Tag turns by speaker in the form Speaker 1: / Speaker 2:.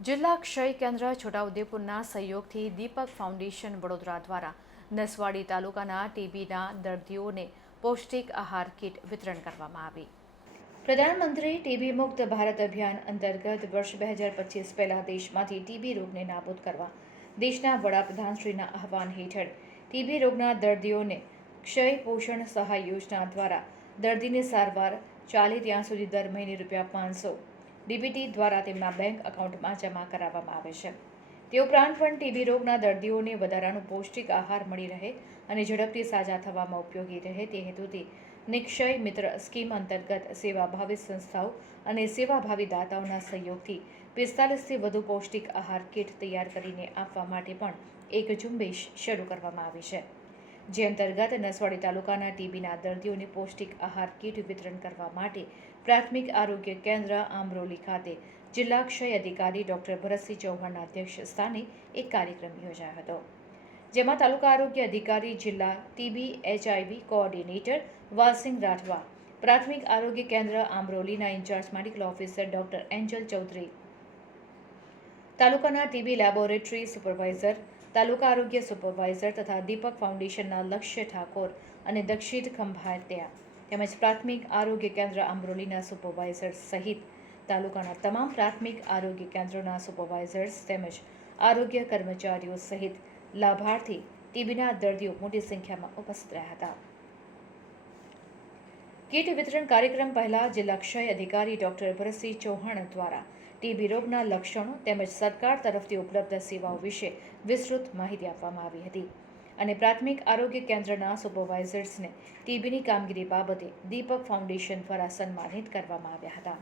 Speaker 1: જિલ્લા ક્ષય કેન્દ્ર છોટાઉદેપુરના સહયોગથી દીપક ફાઉન્ડેશન વડોદરા દ્વારા નસવાડી તાલુકાના ટીબીના દર્દીઓને પૌષ્ટિક આહાર કીટ વિતરણ કરવામાં આવી. પ્રધાનમંત્રી ટીબી મુક્ત ભારત અભિયાન અંતર્ગત વર્ષ બે હજાર પચીસ પહેલા દેશમાંથી ટીબી રોગને નાબૂદ કરવા દેશના વડાપ્રધાનશ્રીના આહવાન હેઠળ ટીબી રોગના દર્દીઓને ક્ષય પોષણ સહાય યોજના દ્વારા દર્દીને સારવાર ચાલે ત્યાં સુધી દર મહિને રૂપિયા પાંચસો ડીબીટી દ્વારા તેમના બેંક એકાઉન્ટમાં જમા કરાવવામાં આવે છે. તે ઉપરાંત પણ ટીબી રોગના દર્દીઓને વધારાનું પૌષ્ટિક આહાર મળી રહે અને ઝડપથી સાજા થવામાં ઉપયોગી રહે તે હેતુથી નિક્ષય મિત્ર સ્કીમ અંતર્ગત સેવાભાવી સંસ્થાઓ અને સેવાભાવી દાતાઓના સહયોગથી પિસ્તાલીસથી વધુ પૌષ્ટિક આહાર કીટ તૈયાર કરીને આપવા માટે પણ એક ઝુંબેશ શરૂ કરવામાં આવી છે. જે અંતર્ગત નસવાડી તાલુકાના ટીબીના દર્દીઓને પૌષ્ટિક આહાર કીટ વિતરણ કરવા માટે પ્રાથમિક આરોગ્ય કેન્દ્ર આમરોલી ખાતે જિલ્લા ક્ષય અધિકારી ડોક્ટર ભરતસિંહ ચૌહાણના અધ્યક્ષ સ્થાને એક કાર્યક્રમ યોજાયો હતો. જેમાં તાલુકા આરોગ્ય અધિકારી, જિલ્લા TB, HIV coordinator Valsinh Rathwa, પ્રાથમિક આરોગ્ય કેન્દ્ર આમરોલીના in-charge medical officer doctor Angel Chaudhari તાલુકાના ટીબી લેબોરેટરી સુપરવાઇઝર, તાલુકા આરોગ્ય સુપરવાઇઝર તથા દીપક ફાઉન્ડેશનના લક્ષ્ય ઠાકોર અને દક્ષિત ખંભાત્યા તેમજ પ્રાથમિક આરોગ્ય કેન્દ્ર આંબરોલીના સુપરવાઇઝર સહિત તાલુકાના તમામ પ્રાથમિક આરોગ્ય કેન્દ્રોના સુપરવાઇઝર્સ તેમજ આરોગ્ય કર્મચારીઓ સહિત લાભાર્થી ટીબીના દર્દીઓ મોટી સંખ્યામાં ઉપસ્થિત રહ્યા હતા. કીટ વિતરણ કાર્યક્રમ પહેલા જિલ્લા ક્ષય અધિકારી ડોક્ટર ભરતસિંહ ચૌહાણ દ્વારા ટીબી રોગના લક્ષણો તેમજ સરકાર તરફથી ઉપલબ્ધ સેવાઓ વિશે વિસ્તૃત માહિતી આપવામાં આવી હતી. અને પ્રાથમિક આરોગ્ય કેન્દ્રના સુપરવાઇઝર્સને ટીબીની કામગીરી બાબતે દીપક ફાઉન્ડેશન દ્વારા સન્માનિત કરવામાં આવ્યા હતા.